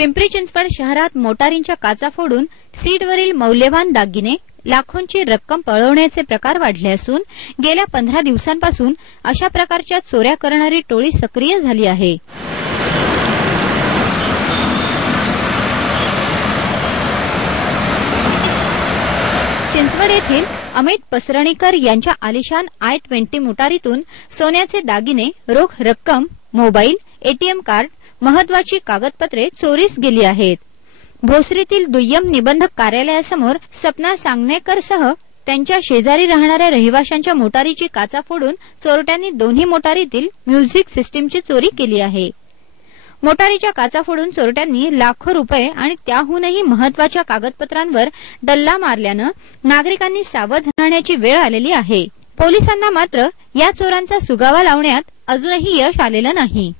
पिंपरी चिंचवड शहरात मोटारींच्या काचा फोडून सीटवरील मौल्यवान दागिने लाखोंची रक्कम पळवण्याचे प्रकार वाढले असून गेल्या पंधरा दिवसांपासून अशा प्रकारच्या चोऱ्या करणारी टोळी सक्रिय झाली आहे. चिंचवड येथील अमित पसरणीकर यांच्या आलिशान आय ट्वेंटी मोटारीतून सोन्याचे दागिने रोख रक्कम मोबाईल एटीएम कार्ड महत्वाची कागदपत्रे चोरीस गेली आहेत. भोसरीतील दुय्यम निबंधक कार्यालयासमोर सपना सांगनेकरसह त्यांच्या शेजारी राहणाऱ्या रहिवाशांच्या मोटारीची काचा फोडून चोरट्यांनी दोन्ही मोटारीतील म्युझिक सिस्टीमची चोरी केली आहे. मोटारीच्या काचा फोडून चोरट्यांनी लाखो रुपये आणि त्याहूनही महत्त्वाच्या कागदपत्रांवर डल्ला मारल्यानं नागरिकांनी सावध राहण्याची वेळ आलेली आहे. पोलिसांना मात्र या चोरांचा सुगावा लावण्यात अजूनही यश आलेलं नाही.